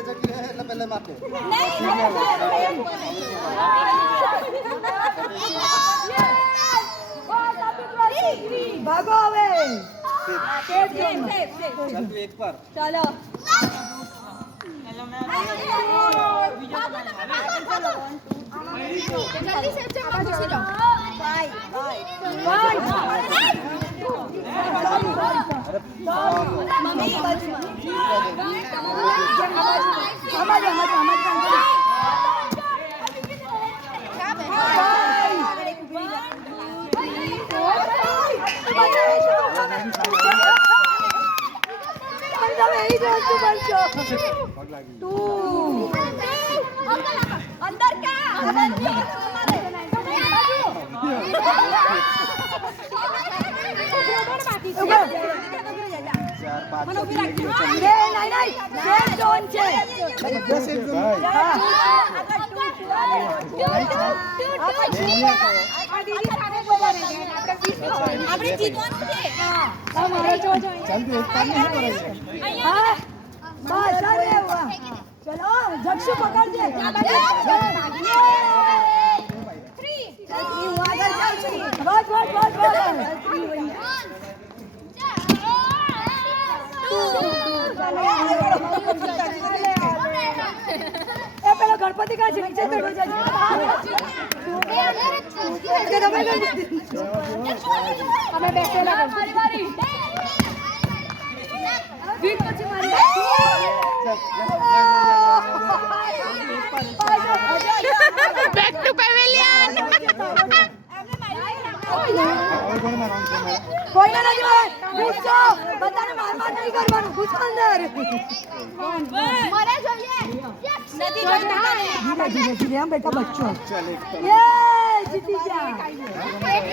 એટલે જગ્યા હે એટલે પહેલા માપે ભાગો હવે ચાલ એક પર ચાલો જલ્દી સેફ છે માં ઘુસી જાઓ બાય મમ્મી अंदर क्या चलो जक्षु पकड़ दे પેલો ગણપતિ કા છે નીચે ચડો જાય અમે બેસેલા વીટ પછી મારી બેક ટુ પેવેલિયન કોઈ ના નથી પૂછો બધાને માર નહીં કરવાનું પૂછો અંદર મરે જોઈએ નથી જોઈતા ધીરે ધીરે આમ બેટા બચ્ચો ચાલ એક પર ये जीती ગયા એક